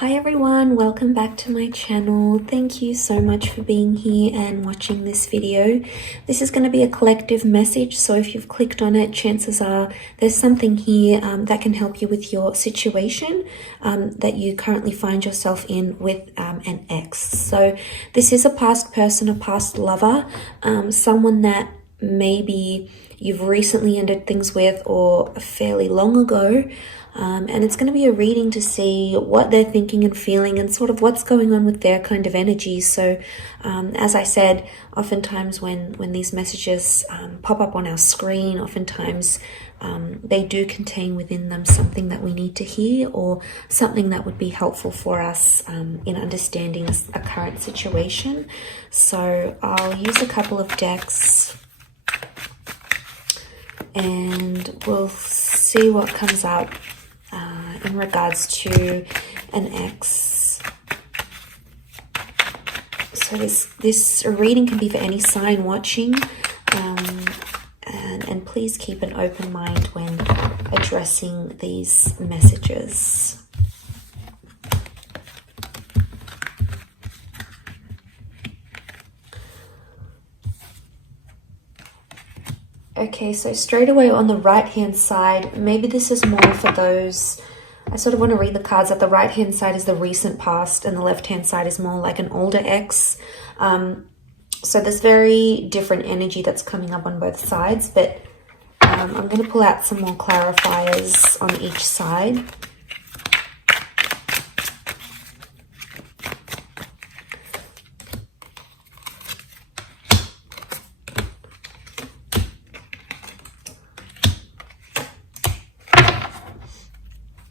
Hi everyone, welcome back to my channel. Thank you so much for being here and watching this video. This is going to be a collective message, so if you've clicked on it, chances are there's something here that can help you with your situation that you currently find yourself in with an ex. So this is a past person, a past lover, someone that maybe you've recently ended things with or fairly long ago. And it's going to be a reading to see what they're thinking and feeling and sort of what's going on with their kind of energy. So as I said, oftentimes when these messages pop up on our screen, oftentimes they do contain within them something that we need to hear or something that would be helpful for us in understanding a current situation. So I'll use a couple of decks and we'll see what comes up in regards to an ex. So this reading can be for any sign watching, and please keep an open mind when addressing these messages. Okay, so straight away on the right hand side, maybe this is more for those, I sort of want to read the cards that the right hand side is the recent past and the left hand side is more like an older ex. So there's very different energy that's coming up on both sides, but I'm going to pull out some more clarifiers on each side.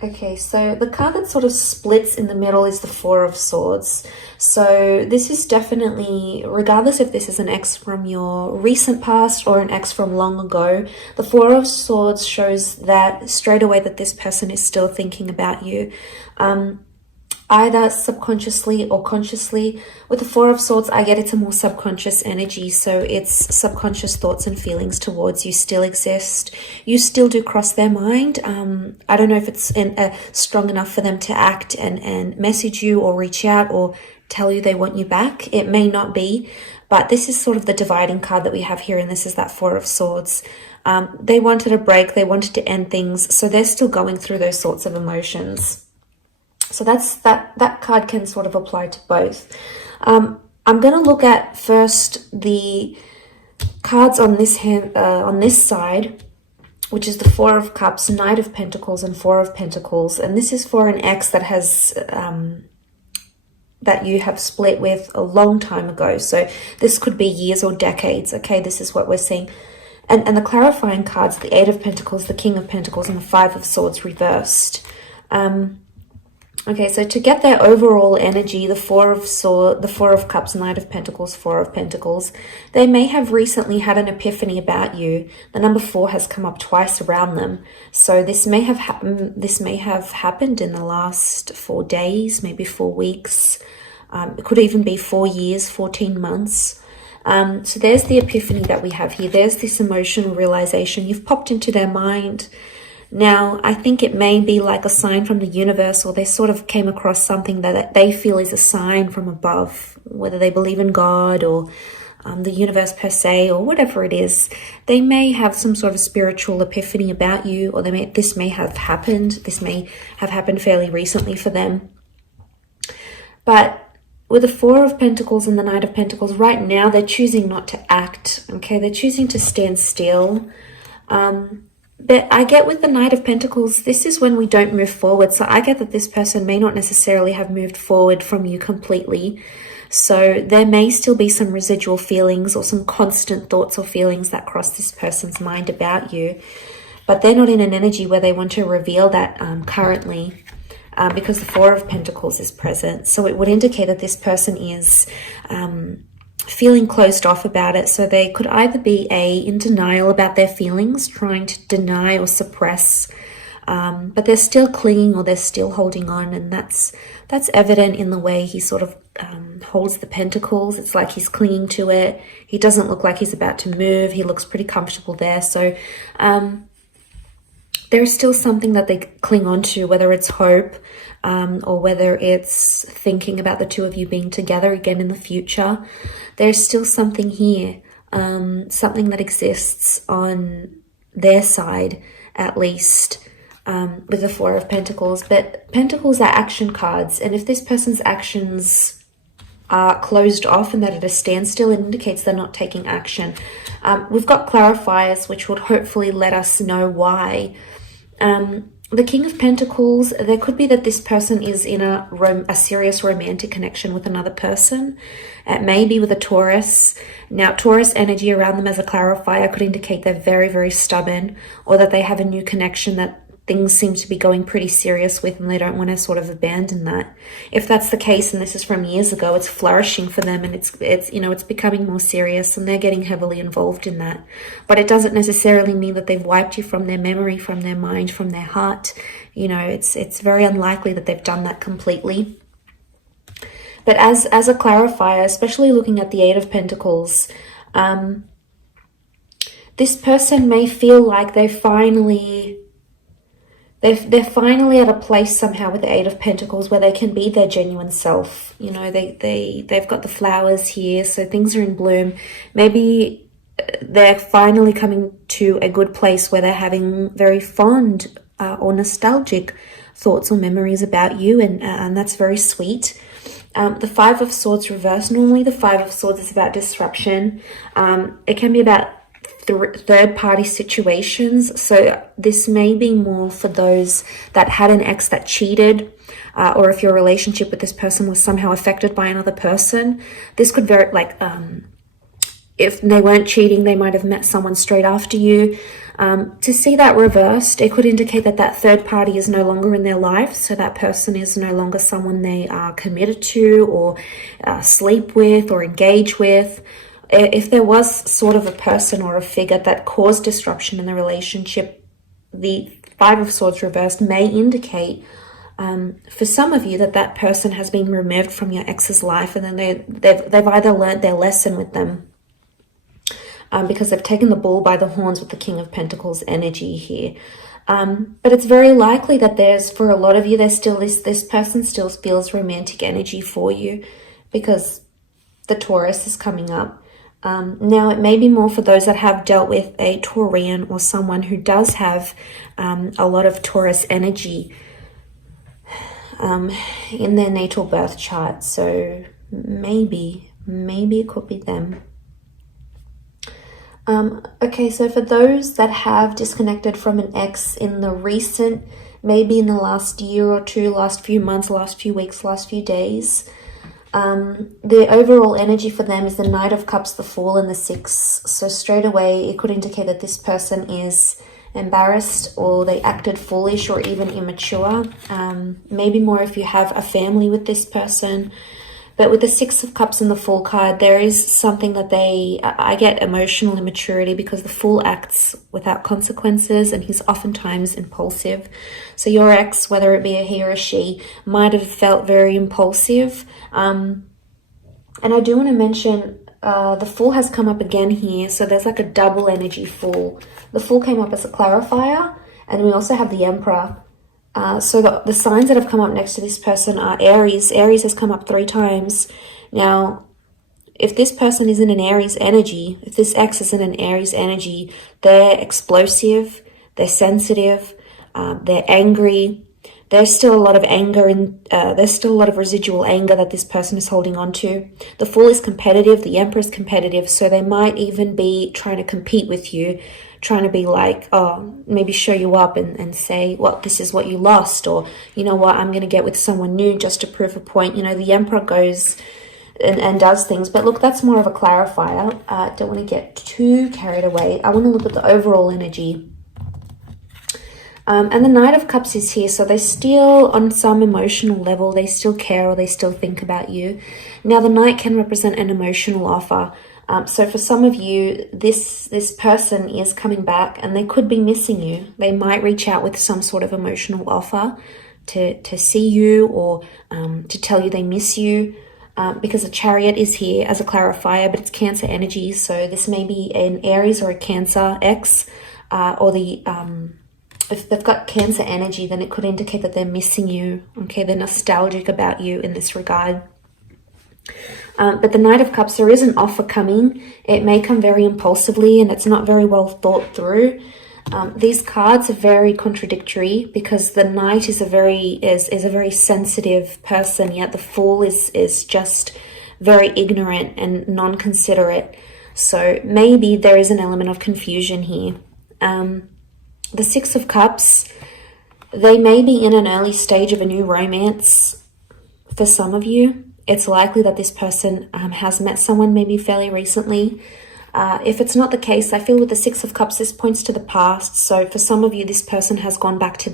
Okay, so the card that sort of splits in the middle is the Four of Swords. So this is definitely, regardless if this is an ex from your recent past or an ex from long ago, the Four of Swords shows that straight away that this person is still thinking about you. Either subconsciously or consciously. With the Four of Swords, I get it's a more subconscious energy, so it's subconscious thoughts and feelings towards you still exist. You still do cross their mind. I don't know if it's strong enough for them to act and message you or reach out or tell you they want you back. It may not be, but this is sort of the dividing card that we have here, and this is that Four of Swords. They wanted a break, they wanted to end things, so they're still going through those sorts of emotions. So that card can sort of apply to both. I'm going to look at first the cards on this hand, on this side, which is the Four of Cups, Knight of Pentacles, and Four of Pentacles. And this is for an ex that has that you have split with a long time ago. So this could be years or decades. Okay, this is what we're seeing. And the clarifying cards, the Eight of Pentacles, the King of Pentacles, and the Five of Swords reversed. Okay, so to get their overall energy, the Four of Cups, Knight of Pentacles, Four of Pentacles, they may have recently had an epiphany about you. The number 4 has come up twice around them. So this may have happened in the last 4 days, maybe 4 weeks. It could even be 4 years, 14 months. So there's the epiphany that we have here. There's this emotional realization. You've popped into their mind. Now, I think it may be like a sign from the universe, or they sort of came across something that they feel is a sign from above, whether they believe in God or the universe per se, or whatever it is. They may have some sort of spiritual epiphany about you, or this may have happened. This may have happened fairly recently for them. But with the Four of Pentacles and the Knight of Pentacles, right now they're choosing not to act. Okay, they're choosing to stand still. But I get with the Knight of Pentacles, this is when we don't move forward. So I get that this person may not necessarily have moved forward from you completely. So there may still be some residual feelings or some constant thoughts or feelings that cross this person's mind about you. But they're not in an energy where they want to reveal that currently because the Four of Pentacles is present. So it would indicate that this person is feeling closed off about it. So they could either be in denial about their feelings, trying to deny or suppress, but they're still clinging or they're still holding on, and that's evident in the way he sort of holds the pentacles. It's like he's clinging to it. He doesn't look like he's about to move. He looks pretty comfortable there. So there's still something that they cling on to, whether it's hope or whether it's thinking about the two of you being together again in the future. There's still something here, something that exists on their side, at least, with the Four of Pentacles. But Pentacles are action cards, and if this person's actions are closed off and that at a standstill, it indicates they're not taking action. We've got clarifiers which would hopefully let us know why. The King of Pentacles, there could be that this person is in a serious romantic connection with another person. It may be with a Taurus. Now, Taurus energy around them as a clarifier could indicate they're very, very stubborn, or that they have a new connection that things seem to be going pretty serious with, and they don't want to sort of abandon that. If that's the case, and this is from years ago, it's flourishing for them, and it's you know, it's becoming more serious, and they're getting heavily involved in that. But it doesn't necessarily mean that they've wiped you from their memory, from their mind, from their heart. You know, it's very unlikely that they've done that completely. But as a clarifier, especially looking at the Eight of Pentacles, this person may feel like they're finally at a place somehow with the Eight of Pentacles where they can be their genuine self. You know, they've got the flowers here, so things are in bloom. Maybe they're finally coming to a good place where they're having very fond or nostalgic thoughts or memories about you, and that's very sweet. The Five of Swords reversed. Normally the Five of Swords is about disruption. It can be about third-party situations. So this may be more for those that had an ex that cheated, or if your relationship with this person was somehow affected by another person. This could very, like, if they weren't cheating, they might have met someone straight after you. To see that reversed, it could indicate that that third party is no longer in their life. So that person is no longer someone they are committed to, or sleep with, or engage with. If there was sort of a person or a figure that caused disruption in the relationship, the Five of Swords reversed may indicate for some of you that person has been removed from your ex's life, and then they've either learned their lesson with them, because they've taken the bull by the horns with the King of Pentacles energy here. But it's very likely that for a lot of you, there's still this person still feels romantic energy for you, because the Taurus is coming up. Now, it may be more for those that have dealt with a Taurian or someone who does have a lot of Taurus energy in their natal birth chart. So maybe it could be them. Okay, so for those that have disconnected from an ex in the recent, maybe in the last year or two, last few months, last few weeks, last few days, the overall energy for them is the Knight of Cups, the Fool, and the Six. So straight away, it could indicate that this person is embarrassed, or they acted foolish, or even immature. Maybe more if you have a family with this person. But with the Six of Cups and the Fool card, there is something that I get emotional immaturity, because the Fool acts without consequences, and he's oftentimes impulsive. So your ex, whether it be a he or a she, might have felt very impulsive. And I do want to mention, the Fool has come up again here. So there's like a double energy Fool. The Fool came up as a clarifier, and we also have the Emperor. So the signs that have come up next to this person are Aries. Aries has come up 3 times. Now, if this person is in an Aries energy, if this ex is in an Aries energy, they're explosive, they're sensitive, they're angry. There's still a lot of anger, and there's still a lot of residual anger that this person is holding on to. The Fool is competitive, the Emperor is competitive, so they might even be trying to compete with you, trying to be like, oh, maybe show you up and say, well, this is what you lost, or, you know what, I'm going to get with someone new just to prove a point. You know, the Emperor goes and does things. But look, that's more of a clarifier. Don't want to get too carried away. I want to look at the overall energy. And the Knight of Cups is here, so they still, on some emotional level, they still care, or they still think about you. Now, the Knight can represent an emotional offer. So for some of you, this person is coming back, and they could be missing you. They might reach out with some sort of emotional offer to see you, or to tell you they miss you, because the Chariot is here as a clarifier, but it's Cancer energy. So this may be an Aries or a Cancer ex, or the if they've got Cancer energy, then it could indicate that they're missing you. Okay, they're nostalgic about you in this regard. But the Knight of Cups, there is an offer coming. It may come very impulsively and it's not very well thought through. These cards are very contradictory because the Knight is a very sensitive person, yet the Fool is just very ignorant and non-considerate. So maybe there is an element of confusion here. The Six of Cups, they may be in an early stage of a new romance for some of you. It's likely that this person has met someone maybe fairly recently. If it's not the case, I feel with the Six of Cups, this points to the past. So for some of you, this person has gone back to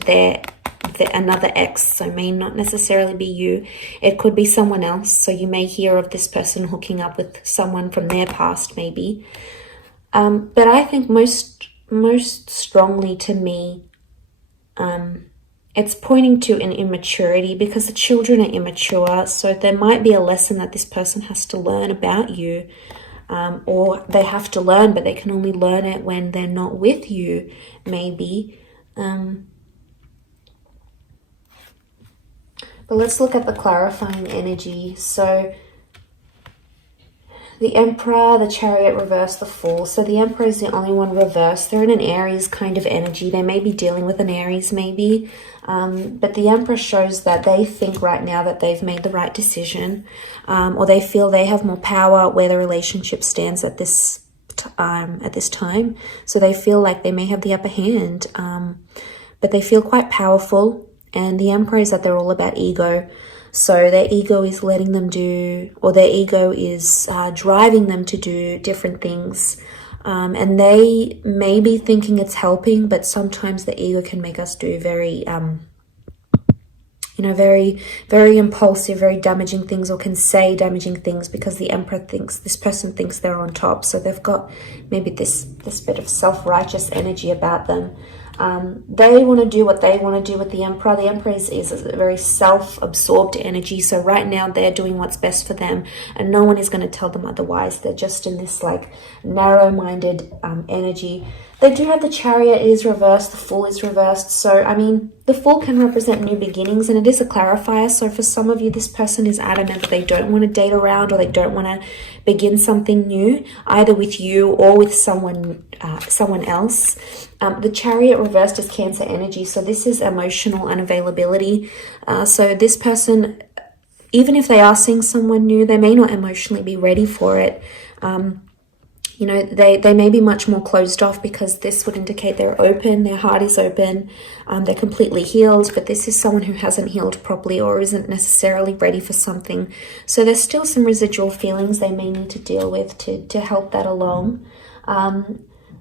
another ex, so may not necessarily be you. It could be someone else. So you may hear of this person hooking up with someone from their past, maybe. But I think most strongly to me, it's pointing to an immaturity because the children are immature. So there might be a lesson that this person has to learn about you, or they have to learn, but they can only learn it when they're not with you, maybe. But let's look at the clarifying energy. So the Emperor, the Chariot reversed, the Fool. So the Emperor is the only one reversed. They're in an Aries kind of energy. They may be dealing with an Aries maybe. But the Emperor shows that they think right now that they've made the right decision. Or they feel they have more power where the relationship stands at this time. So they feel like they may have the upper hand. But they feel quite powerful. And the Emperor is that they're all about ego. So their ego is letting them do, or their ego is driving them to do different things. And they may be thinking it's helping, but sometimes the ego can make us do very, very, very impulsive, very damaging things, or can say damaging things because the Emperor thinks, this person thinks they're on top. So they've got maybe this bit of self-righteous energy about them. They want to do what they want to do with the Emperor. The Emperor is a very self-absorbed energy. So right now they're doing what's best for them and no one is going to tell them otherwise. They're just in this like narrow-minded energy. They do have the Chariot is reversed. The Fool is reversed. So, I mean, the Fool can represent new beginnings and it is a clarifier. So for some of you, this person is adamant that they don't want to date around or they don't want to begin something new, either with you or with someone else. The Chariot reversed is Cancer energy. So this is emotional unavailability. So this person, even if they are seeing someone new, they may not emotionally be ready for it. They may be much more closed off because this would indicate they're open, their heart is open, they're completely healed, but this is someone who hasn't healed properly or isn't necessarily ready for something. So there's still some residual feelings they may need to deal with to help that along.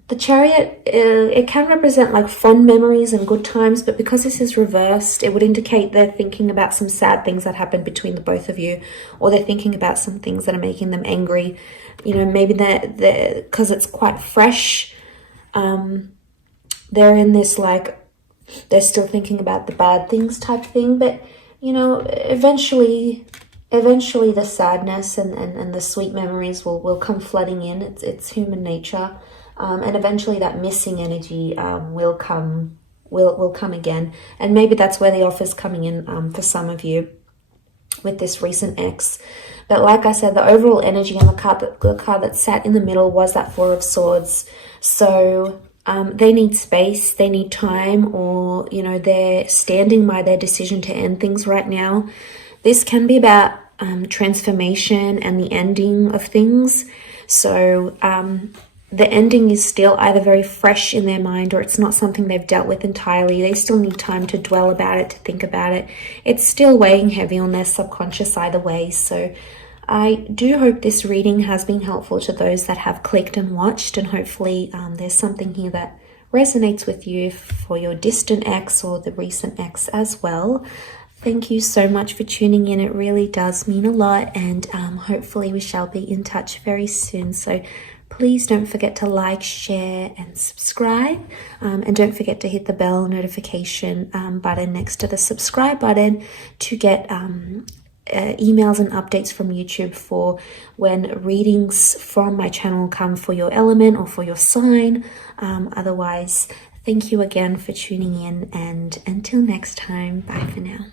The Chariot, it can represent like fond memories and good times, but because this is reversed, it would indicate they're thinking about some sad things that happened between the both of you, or they're thinking about some things that are making them angry. Maybe they're because it's quite fresh. They're in this like, they're still thinking about the bad things type thing, but eventually the sadness and the sweet memories will come flooding in. It's human nature. And eventually that missing energy will come again. And maybe that's where the offer's coming in for some of you with this recent ex. But like I said, the overall energy on the card that sat in the middle was that Four of Swords. So they need space, they need time, or they're standing by their decision to end things right now. This can be about transformation and the ending of things. So the ending is still either very fresh in their mind or it's not something they've dealt with entirely. They still need time to dwell about it, to think about it. It's still weighing heavy on their subconscious either way. So I do hope this reading has been helpful to those that have clicked and watched, and hopefully there's something here that resonates with you for your distant ex or the recent ex as well. Thank you so much for tuning in. It really does mean a lot, and hopefully we shall be in touch very soon. So please don't forget to like, share, and subscribe. And don't forget to hit the bell notification button next to the subscribe button to get emails and updates from YouTube for when readings from my channel come for your element or for your sign. Otherwise, Thank you again for tuning in, and until next time, bye for now.